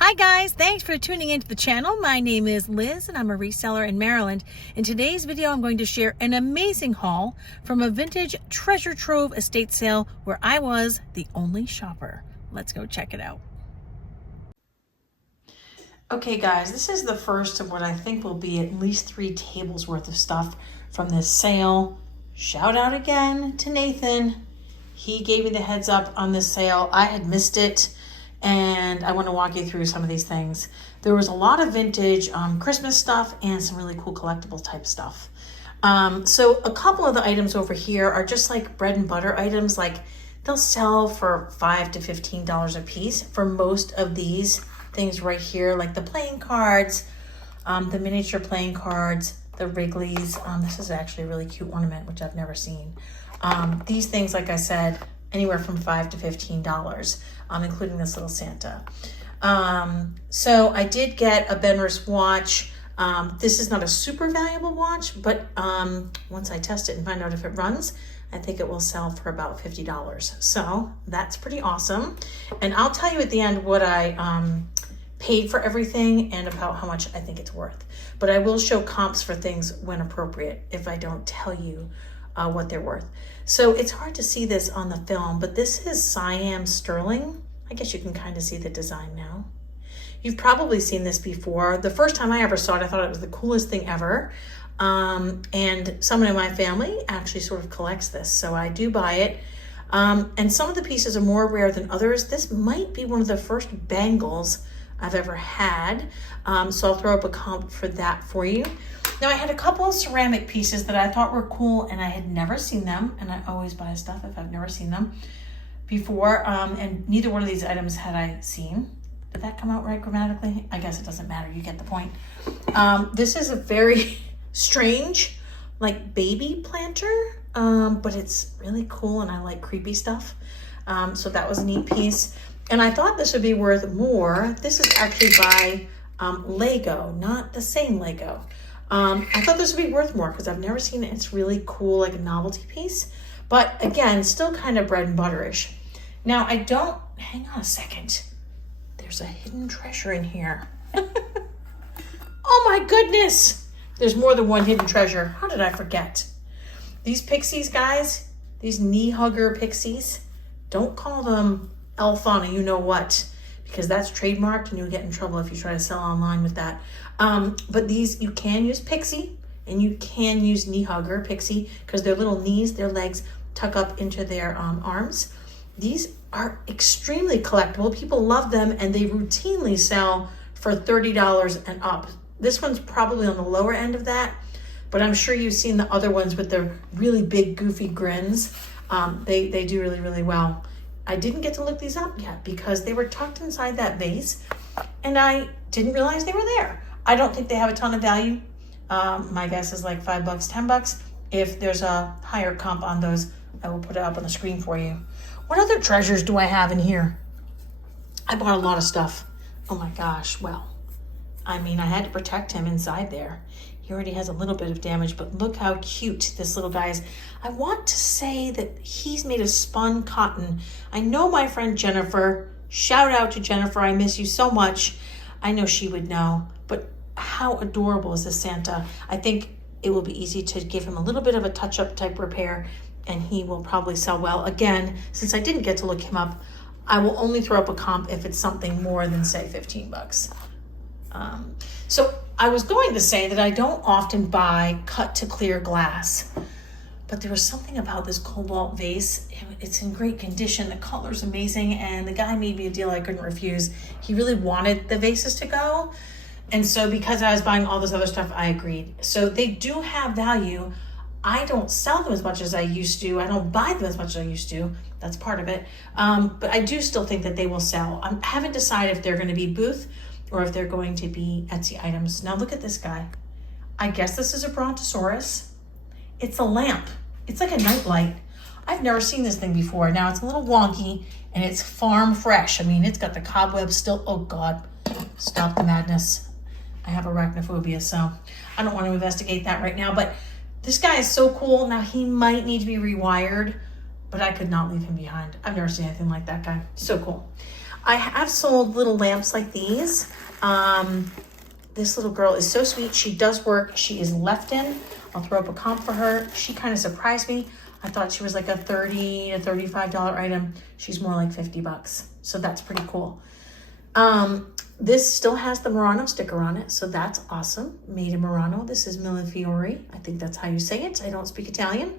Hi guys, thanks for tuning into the channel. My name is Liz and I'm a reseller in Maryland. In today's video, I'm going to share an amazing haul from a vintage treasure trove estate sale where I was the only shopper. Let's go check it out. Okay guys, this is the first of what I think will be at least 3 tables worth of stuff from this sale. Shout out again to Nathan. He gave me the heads up on this sale. I had missed it. And I want to walk you through some of these things. There was a lot of vintage Christmas stuff and some really cool collectible type stuff. So a couple of the items over here are just like bread and butter items. Like they'll sell for $5 to $15 a piece for most of these things right here, like the playing cards, the miniature playing cards, the Wrigley's. This is actually a really cute ornament, which I've never seen. These things, like I said, anywhere from $5 to $15, including this little Santa. So I did get a Benris watch. This is not a super valuable watch, but once I test it and find out if it runs, I think it will sell for about $50. So that's pretty awesome. And I'll tell you at the end what I paid for everything and about how much I think it's worth. But I will show comps for things when appropriate if I don't tell you what they're worth. So it's hard to see this on the film, but this is Siam sterling. I guess you can kind of see the design now. You've probably seen this before. The first time I ever saw it, I thought it was the coolest thing ever. And someone in my family actually sort of collects this, so I do buy it. And some of the pieces are more rare than others. This might be one of the first bangles I've ever had. So I'll throw up a comp for that for you. Now I had a couple of ceramic pieces that I thought were cool and I had never seen them. And I always buy stuff if I've never seen them before. And neither one of these items had I seen. Did that come out right grammatically? I guess it doesn't matter. You get the point. This is a very strange, like baby planter, but it's really cool and I like creepy stuff. So that was a neat piece. And I thought this would be worth more. This is actually by Lego, not the same Lego. I thought this would be worth more because I've never seen it. It's really cool, like a novelty piece. But again, still kind of bread and butterish. Now I don't, hang on a second. There's a hidden treasure in here. Oh my goodness. There's more than one hidden treasure. How did I forget? These Pixies, guys, these knee hugger Pixies, don't call them elf on a you know what, because that's trademarked and you'll get in trouble if you try to sell online with that. But these, you can use Pixie and you can use knee hugger Pixie because their little knees, their legs tuck up into their arms. These are extremely collectible. People love them and they routinely sell for $30 and up. This one's probably on the lower end of that, but I'm sure you've seen the other ones with the really big goofy grins. They do really, really well. I didn't get to look these up yet because they were tucked inside that vase and I didn't realize they were there. I don't think they have a ton of value. My guess is like $5, $10. If there's a higher comp on those, I will put it up on the screen for you. What other treasures do I have in here? I bought a lot of stuff. Oh my gosh, well, I mean, I had to protect him inside there. He already has a little bit of damage, but look how cute this little guy is. I want to say that he's made of spun cotton. I know my friend Jennifer, shout out to Jennifer, I miss you so much. I know she would know, but how adorable is this Santa? I think it will be easy to give him a little bit of a touch-up type repair and he will probably sell well. Again, since I didn't get to look him up, I will only throw up a comp if it's something more than say $15. So I was going to say that I don't often buy cut to clear glass, but there was something about this cobalt vase. It's in great condition. The color's amazing. And the guy made me a deal I couldn't refuse. He really wanted the vases to go. And so because I was buying all this other stuff, I agreed. So they do have value. I don't sell them as much as I used to. I don't buy them as much as I used to. That's part of it. But I do still think that they will sell. I haven't decided if they're going to be booth or if they're going to be Etsy items. Now look at this guy. I guess this is a Brontosaurus. It's a lamp. It's like a nightlight. I've never seen this thing before. Now it's a little wonky and it's farm fresh. I mean, it's got the cobwebs still. Oh God, stop the madness. I have arachnophobia, so I don't want to investigate that right now, but this guy is so cool. Now he might need to be rewired, but I could not leave him behind. I've never seen anything like that guy. So cool. I have sold little lamps like these. This little girl is so sweet. She does work. She is Lefton. I'll throw up a comp for her. She kind of surprised me. I thought she was like a $30 to $35 item. She's more like 50 bucks. So that's pretty cool. This still has the Morano sticker on it, so that's awesome. Made in Morano. This is Millefiori. I think that's how you say it. I don't speak Italian.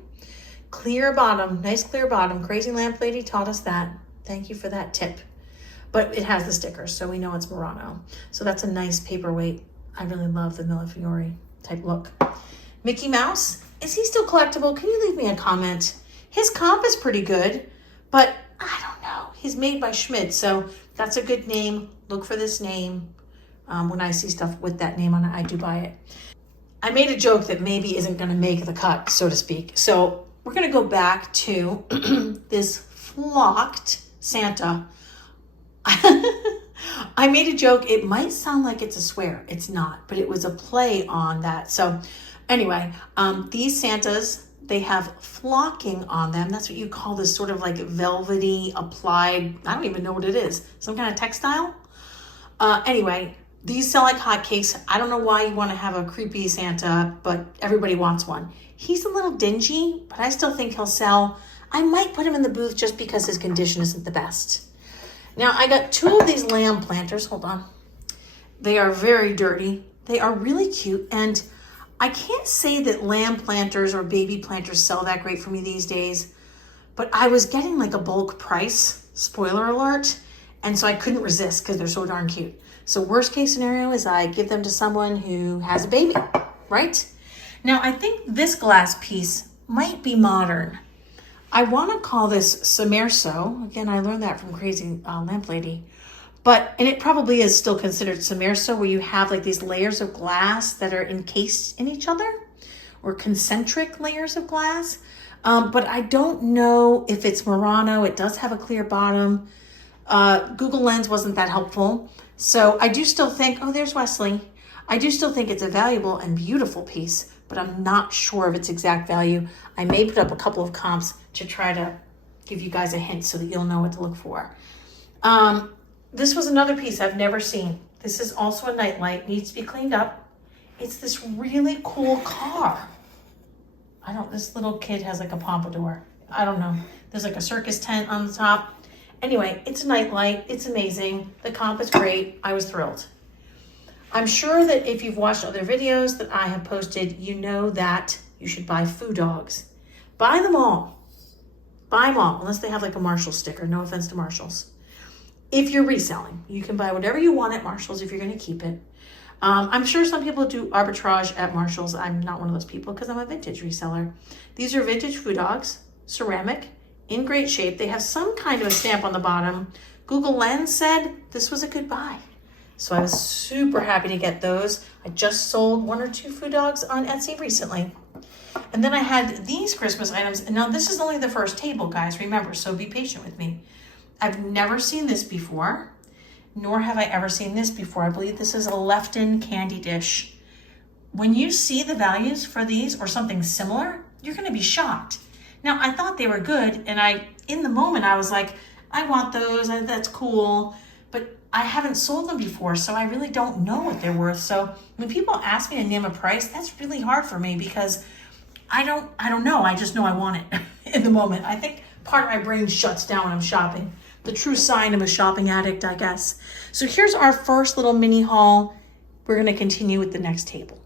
Clear bottom, nice clear bottom. Crazy Lamp Lady taught us that. Thank you for that tip. But it has the sticker, so we know it's Morano. So that's a nice paperweight. I really love the Millefiori type look. Mickey Mouse, is he still collectible? Can you leave me a comment? His comp is pretty good, but I don't know. He's made by Schmid, so that's a good name. Look for this name. When I see stuff with that name on it, I do buy it. I made a joke that maybe isn't going to make the cut, so to speak. So we're going to go back to this flocked Santa. I made a joke. It might sound like it's a swear. It's not, but it was a play on that. So anyway, these Santas, they have flocking on them. That's what you call this sort of like velvety applied, I don't even know what it is. Some kind of textile. Anyway, these sell like hotcakes. I don't know why you want to have a creepy Santa, but everybody wants one. He's a little dingy, but I still think he'll sell. I might put him in the booth just because his condition isn't the best. Now, I got 2 of these lamb planters. Hold on. They are very dirty. They are really cute. And I can't say that lamb planters or baby planters sell that great for me these days. But I was getting like a bulk price, spoiler alert. And so I couldn't resist because they're so darn cute. So worst case scenario is I give them to someone who has a baby, right? Now, I think this glass piece might be modern. I want to call this sommerso. Again, I learned that from Crazy Lamp Lady. And it probably is still considered sommerso, where you have like these layers of glass that are encased in each other, or concentric layers of glass. But I don't know if it's Morano. It does have a clear bottom. Google Lens wasn't that helpful. So I do still think, oh, there's Wesley. I do still think it's a valuable and beautiful piece, but I'm not sure of its exact value. I may put up a couple of comps to try to give you guys a hint so that you'll know what to look for. This was another piece I've never seen. This is also a nightlight, needs to be cleaned up. It's this really cool car. This little kid has like a pompadour. I don't know. There's like a circus tent on the top. Anyway, it's a nightlight. It's amazing. The comp is great. I was thrilled. I'm sure that if you've watched other videos that I have posted, you know that you should buy food dogs. Buy them all. Buy them all, unless they have like a Marshall sticker. No offense to Marshalls. If you're reselling, you can buy whatever you want at Marshalls if you're going to keep it. I'm sure some people do arbitrage at Marshalls. I'm not one of those people because I'm a vintage reseller. These are vintage food dogs, ceramic, in great shape. They have some kind of a stamp on the bottom. Google Lens said this was a good buy. So I was super happy to get those. I just sold 1 or 2 food dogs on Etsy recently. And then I had these Christmas items. And now this is only the first table, guys, remember, so be patient with me. I've never seen this before, nor have I ever seen this before. I believe this is a Lefton candy dish. When you see the values for these or something similar, you're gonna be shocked. Now, I thought they were good, and in the moment, I was like, I want those, that's cool. But I haven't sold them before, so I really don't know what they're worth. So when people ask me to name a price, that's really hard for me because I don't know. I just know I want it in the moment. I think part of my brain shuts down when I'm shopping. The true sign of a shopping addict, I guess. So here's our first little mini haul. We're going to continue with the next table.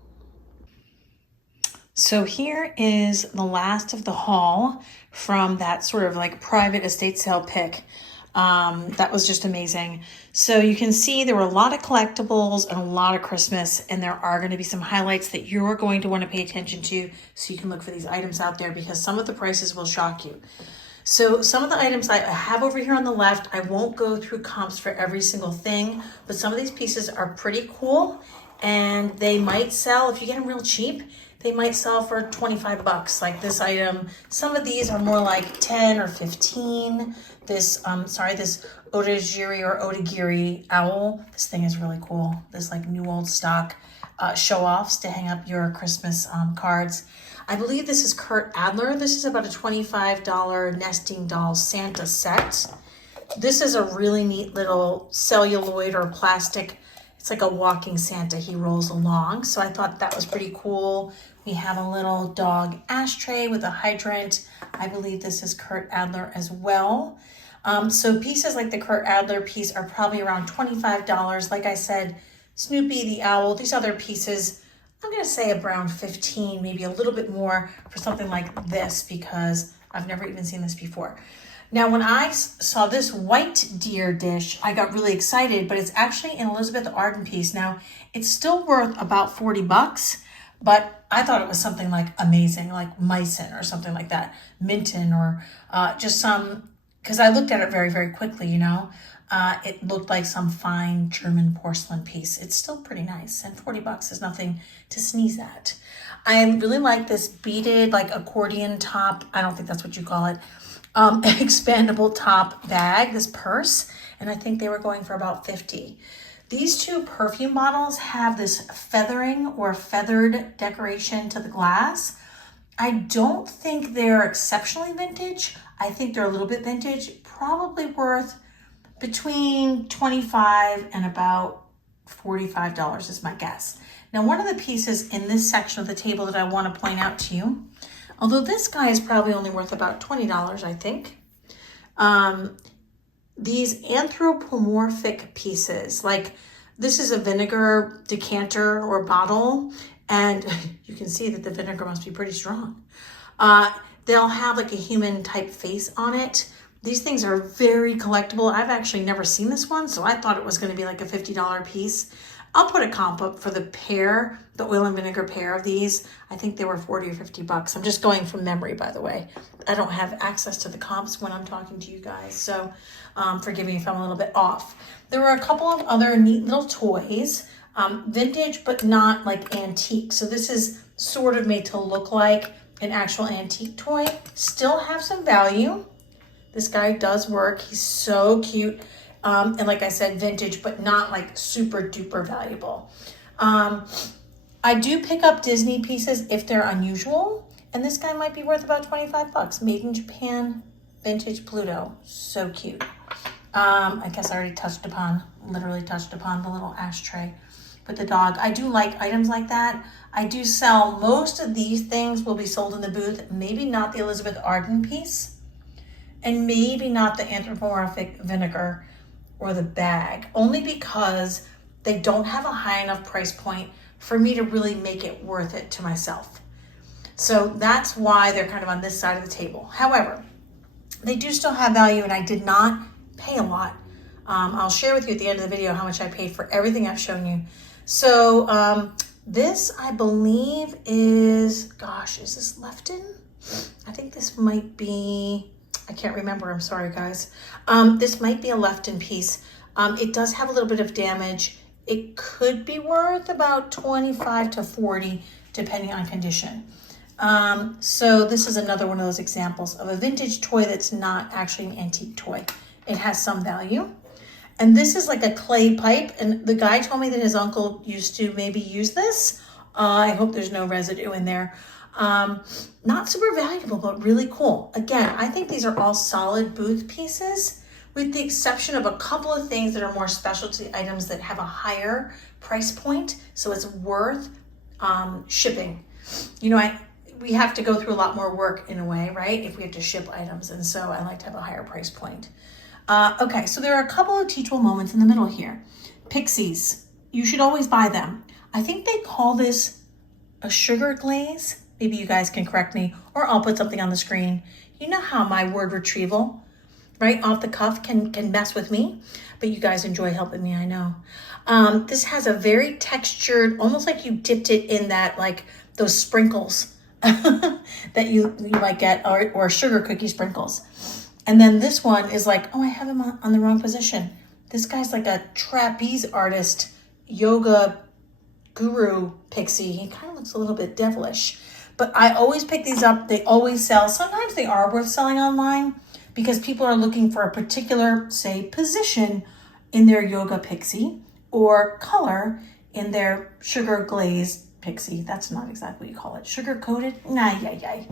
So here is the last of the haul from that sort of like private estate sale pick. That was just amazing. So you can see there were a lot of collectibles and a lot of Christmas, and there are going to be some highlights that you're going to want to pay attention to so you can look for these items out there because some of the prices will shock you. So some of the items I have over here on the left, I won't go through comps for every single thing, but some of these pieces are pretty cool and they might sell, if you get them real cheap, they might sell for 25 bucks. Like this item, some of these are more like 10 or 15. This Odagiri or Odagiri owl, this thing is really cool. This like new old stock show-offs to hang up your Christmas cards. I believe this is Kurt Adler. This is about a $25 nesting doll Santa set. This is a really neat little celluloid or plastic. It's like a walking Santa. He rolls along. So I thought that was pretty cool. We have a little dog ashtray with a hydrant. I believe this is Kurt Adler as well. So pieces like the Kurt Adler piece are probably around $25. Like I said, Snoopy the owl, these other pieces, I'm going to say around 15, maybe a little bit more for something like this because I've never even seen this before. Now, when I saw this white deer dish, I got really excited, but it's actually an Elizabeth Arden piece. Now, it's still worth about 40 bucks, but I thought it was something like amazing, like Meissen or something like that, Minton or just some, because I looked at it very, very quickly, you know. It looked like some fine German porcelain piece. It's still pretty nice, and 40 bucks is nothing to sneeze at. I really like this beaded, like accordion top, I don't think that's what you call it, expandable top bag, this purse, and I think they were going for about 50. These two perfume bottles have this feathering or feathered decoration to the glass. I don't think they're exceptionally vintage. I think they're a little bit vintage, probably worth between $25 and about $45 is my guess. Now, one of the pieces in this section of the table that I want to point out to you, although this guy is probably only worth about $20, I think. These anthropomorphic pieces, like this is a vinegar decanter or bottle, and you can see that the vinegar must be pretty strong. They'll have like a human type face on it. These things are very collectible. I've actually never seen this one, so I thought it was going to be like a $50 piece. I'll put a comp up for the pair, the oil and vinegar pair of these. I think they were 40 or 50 bucks. I'm just going from memory, by the way. I don't have access to the comps when I'm talking to you guys, so forgive me if I'm a little bit off. There were a couple of other neat little toys, vintage but not like antique. So this is sort of made to look like an actual antique toy. Still have some value. This guy does work. He's so cute. And like I said, vintage, but not like super duper valuable. I do pick up Disney pieces if they're unusual. And this guy might be worth about 25 bucks. Made in Japan, vintage Pluto. So cute. I guess I already literally touched upon the little ashtray with the dog. I do like items like that. I do sell, most of these things will be sold in the booth. Maybe not the Elizabeth Arden piece. And maybe not the anthropomorphic vinegar or the bag, only because they don't have a high enough price point for me to really make it worth it to myself. So that's why they're kind of on this side of the table. However, they do still have value, and I did not pay a lot. I'll share with you at the end of the video how much I paid for everything I've shown you. So this, I believe, is this Lefton? I think this might be, I can't remember, I'm sorry guys. This might be a Lefton piece. It does have a little bit of damage. It could be worth about 25 to 40 depending on condition. So this is another one of those examples of a vintage toy that's not actually an antique toy. It has some value. And this is like a clay pipe, and the guy told me that his uncle used to maybe use this. I hope there's no residue in there. Not super valuable, but really cool. Again, I think these are all solid booth pieces, with the exception of a couple of things that are more specialty items that have a higher price point, so it's worth shipping. You know, we have to go through a lot more work in a way, right, if we have to ship items, and so I like to have a higher price point. Okay, so there are a couple of teachable moments in the middle here. Pixies, you should always buy them. I think they call this a sugar glaze. Maybe you guys can correct me, or I'll put something on the screen. You know how my word retrieval, right, off the cuff can mess with me, but you guys enjoy helping me, I know. This has a very textured, almost like you dipped it in that, like those sprinkles that you might get, or sugar cookie sprinkles. And then this one is like, oh, I have him on the wrong position. This guy's like a trapeze artist, yoga guru pixie. He kind of looks a little bit devilish. But I always pick these up. They always sell. Sometimes they are worth selling online because people are looking for a particular, say, position in their yoga pixie or color in their sugar glazed pixie. That's not exactly what you call it. Sugar coated? Nah, yay.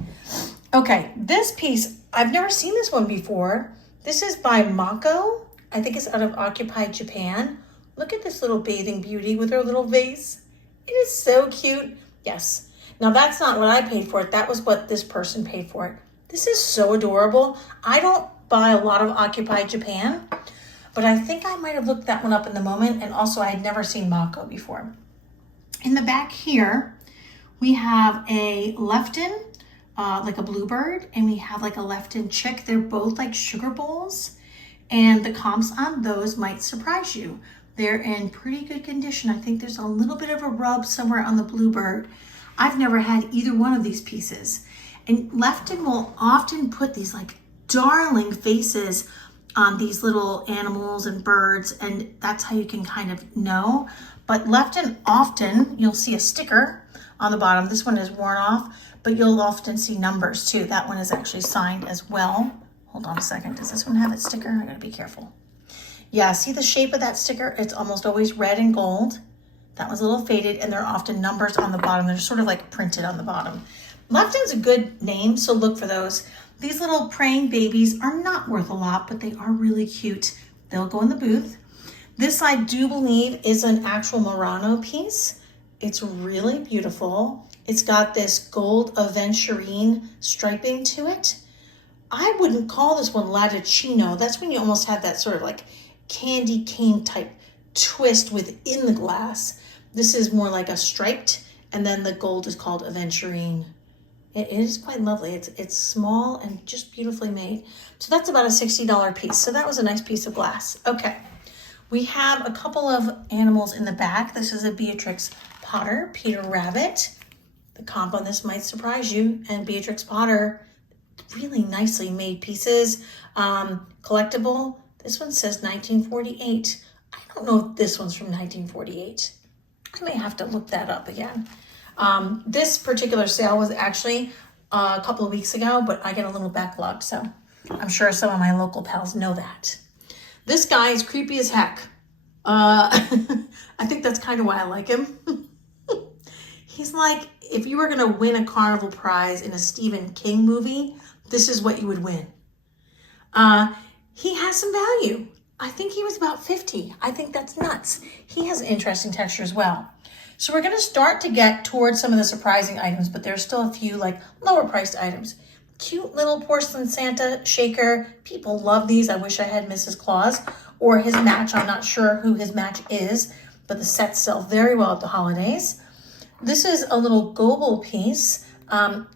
Okay, this piece, I've never seen this one before. This is by Mako. I think it's out of Occupy Japan. Look at this little bathing beauty with her little vase. It is so cute. Yes. Now that's not what I paid for it. That was what this person paid for it. This is so adorable. I don't buy a lot of Occupy Japan, but I think I might have looked that one up in the moment. And also I had never seen Mako before. In the back here, we have a Lefton, like a bluebird, and we have like a Lefton chick. They're both like sugar bowls, and the comps on those might surprise you. They're in pretty good condition. I think there's a little bit of a rub somewhere on the bluebird. I've never had either one of these pieces. And Lefton will often put these like darling faces on these little animals and birds, and that's how you can kind of know. But Lefton, often you'll see a sticker on the bottom. This one is worn off, but you'll often see numbers too. That one is actually signed as well. Hold on a second. Does this one have its sticker? I gotta be careful. Yeah, see the shape of that sticker? It's almost always red and gold. That one's a little faded, and there are often numbers on the bottom. They're sort of like printed on the bottom. Lefton's a good name, so look for those. These little praying babies are not worth a lot, but they are really cute. They'll go in the booth. This, I do believe, is an actual Morano piece. It's really beautiful. It's got this gold aventurine striping to it. I wouldn't call this one latticino. That's when you almost have that sort of like candy cane type twist within the glass. This is more like a striped, and then the gold is called aventurine. It is quite lovely. It's small and just beautifully made. So that's about a $60 piece. So that was a nice piece of glass. Okay, we have a couple of animals in the back. This is a Beatrix Potter, Peter Rabbit. The comp on this might surprise you. And Beatrix Potter, really nicely made pieces. Collectible. This one says 1948. I don't know if this one's from 1948. I may have to look that up again. This particular sale was actually a couple of weeks ago, but I get a little backlog, so I'm sure some of my local pals know that. This guy is creepy as heck. I think that's kind of why I like him. He's like, if you were going to win a carnival prize in a Stephen King movie, this is what you would win. He has some value. I think he was about 50. I think that's nuts. He has an interesting texture as well. So we're going to start to get towards some of the surprising items, but there's still a few like lower priced items. Cute little porcelain Santa shaker. People love these. I wish I had Mrs. Claus or his match. I'm not sure who his match is, but the sets sell very well at the holidays. This is a little goble piece,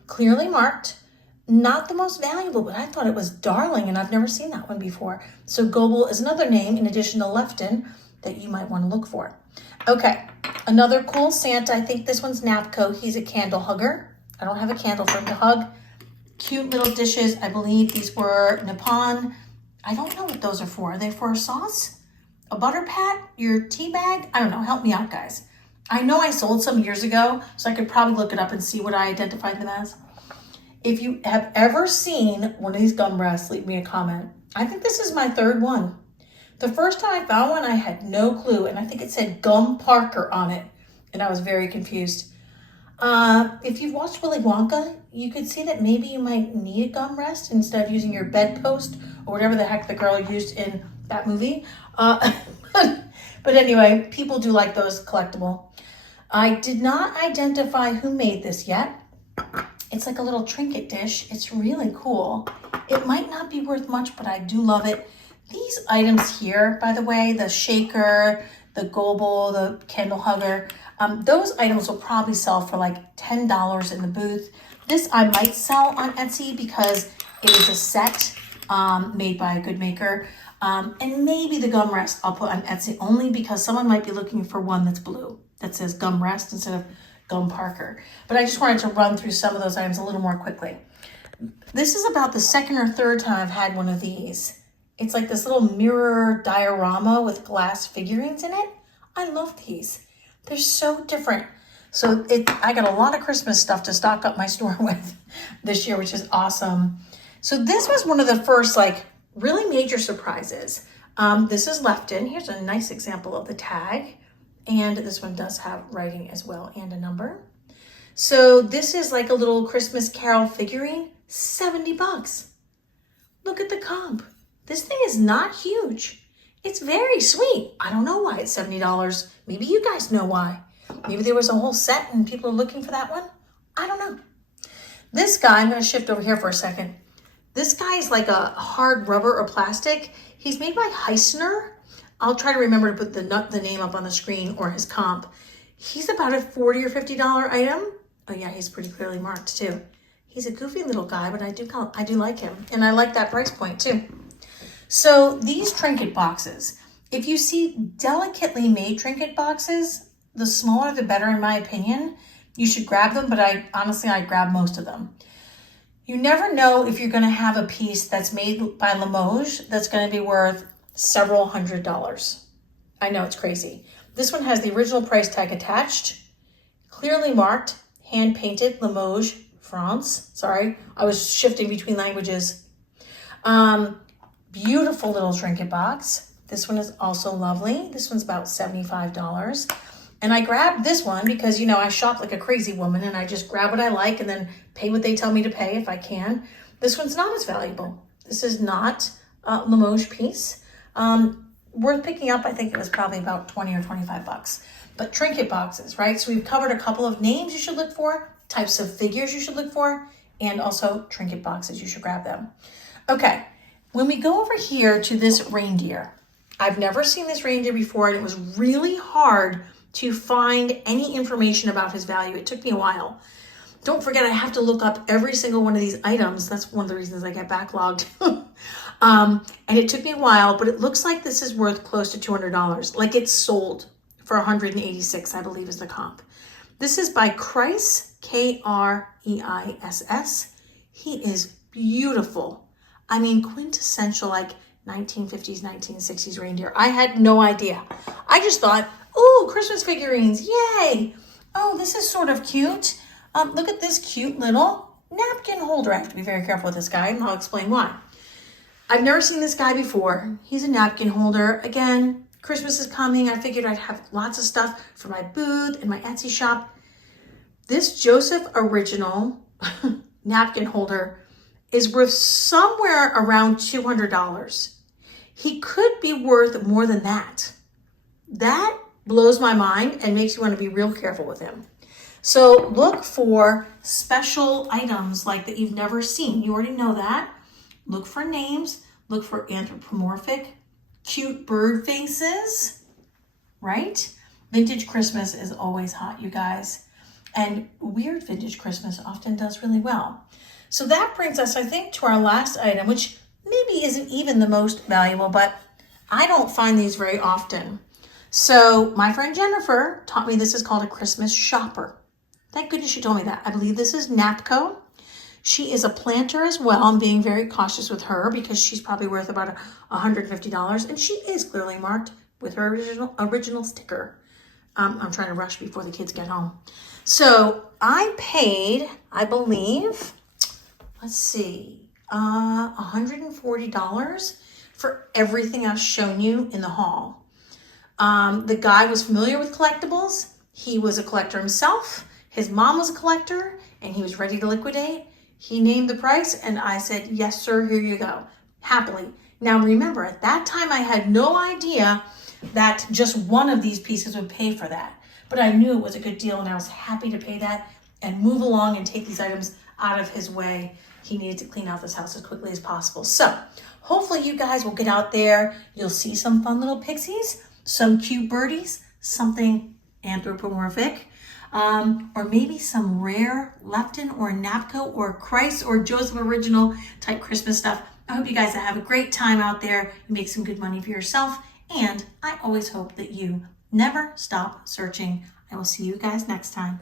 clearly marked. Not the most valuable, but I thought it was darling, and I've never seen that one before. So goble is another name in addition to Lefton that you might want to look for. Okay, another cool Santa. I think this one's Napco. He's a candle hugger. I don't have a candle for him to hug. Cute little dishes. I believe these were Nippon. I don't know what those are for. Are they for a sauce? A butter pat? Your tea bag? I don't know. Help me out, guys. I know I sold some years ago, so I could probably look it up and see what I identified them as. If you have ever seen one of these gum rests, leave me a comment. I think this is my third one. The first time I found one, I had no clue, and I think it said Gum Parker on it, and I was very confused. If you've watched Willy Wonka, you could see that maybe you might need a gum rest instead of using your bedpost or whatever the heck the girl used in that movie. But anyway, people do like those collectible. I did not identify who made this yet. It's like a little trinket dish. It's really cool. It might not be worth much, but I do love it. These items here, by the way, the shaker, the goble, the candle hugger, those items will probably sell for like $10 in the booth. This I might sell on Etsy because it is a set made by a good maker. And maybe the gum rest I'll put on Etsy only because someone might be looking for one that's blue that says gum rest instead of Gum Parker. But I just wanted to run through some of those items a little more quickly. This is about the second or third time I've had one of these. It's like this little mirror diorama with glass figurines in it. I love these. They're so different. So I got a lot of Christmas stuff to stock up my store with this year, which is awesome. So this was one of the first like really major surprises. This is Lefton. Here's a nice example of the tag. And this one does have writing as well and a number. So this is like a little Christmas Carol figurine, $70. Look at the comp. This thing is not huge. It's very sweet. I don't know why it's $70. Maybe you guys know why. Maybe there was a whole set and people are looking for that one. I don't know. This guy, I'm going to shift over here for a second. This guy is like a hard rubber or plastic. He's made by Heiser. I'll try to remember to put the name up on the screen or his comp. He's about a $40 or $50 item. Oh yeah, he's pretty clearly marked too. He's a goofy little guy, but I do like him. And I like that price point too. So these trinket boxes, if you see delicately made trinket boxes, the smaller the better in my opinion. You should grab them, but I grab most of them. You never know if you're going to have a piece that's made by Limoges that's going to be worth several $100s. I know it's crazy. This one has the original price tag attached, clearly marked, hand painted, Limoges, France. Sorry, I was shifting between languages. Beautiful little trinket box. This one is also lovely. This one's about $75. And I grabbed this one because, you know, I shop like a crazy woman and I just grab what I like and then pay what they tell me to pay if I can. This one's not as valuable. This is not a Limoges piece. Worth picking up. I think it was probably about 20 or 25 bucks. But trinket boxes, right? So we've covered a couple of names you should look for, types of figures you should look for, and also trinket boxes. You should grab them. Okay, when we go over here to this reindeer, I've never seen this reindeer before, and it was really hard to find any information about his value. It took me a while. Don't forget, I have to look up every single one of these items. That's one of the reasons I get backlogged. And it took me a while, but it looks like this is worth close to $200. Like it's sold for $186, I believe is the comp. This is by Kreiss, Kreiss. He is beautiful. I mean, quintessential, like 1950s, 1960s reindeer. I had no idea. I just thought, ooh, Christmas figurines, yay. Oh, this is sort of cute. Look at this cute little napkin holder. I have to be very careful with this guy, and I'll explain why. I've never seen this guy before. He's a napkin holder. Again, Christmas is coming. I figured I'd have lots of stuff for my booth and my Etsy shop. This Joseph Original napkin holder is worth somewhere around $200. He could be worth more than that. That blows my mind and makes you want to be real careful with him. So look for special items like that you've never seen. You already know that. Look for names. Look for anthropomorphic, cute bird faces, right? Vintage Christmas is always hot, you guys. And weird vintage Christmas often does really well. So that brings us, I think, to our last item, which maybe isn't even the most valuable, but I don't find these very often. So my friend Jennifer taught me this is called a Christmas shopper. Thank goodness she told me that. I believe this is Napco. She is a planter as well. I'm being very cautious with her because she's probably worth about $150, and she is clearly marked with her original sticker. I'm trying to rush before the kids get home. So I paid, I believe, let's see, $140 for everything I've shown you in the haul. The guy was familiar with collectibles. He was a collector himself. His mom was a collector, and he was ready to liquidate. He named the price, and I said, yes, sir, here you go, happily. Now, remember, at that time, I had no idea that just one of these pieces would pay for that. But I knew it was a good deal, and I was happy to pay that and move along and take these items out of his way. He needed to clean out this house as quickly as possible. So hopefully you guys will get out there. You'll see some fun little pixies, some cute birdies, something anthropomorphic, or maybe some rare Lefton or Napco or Kreiss or Joseph Original type Christmas stuff. I hope you guys have a great time out there. You make some good money for yourself. And I always hope that you never stop searching. I will see you guys next time.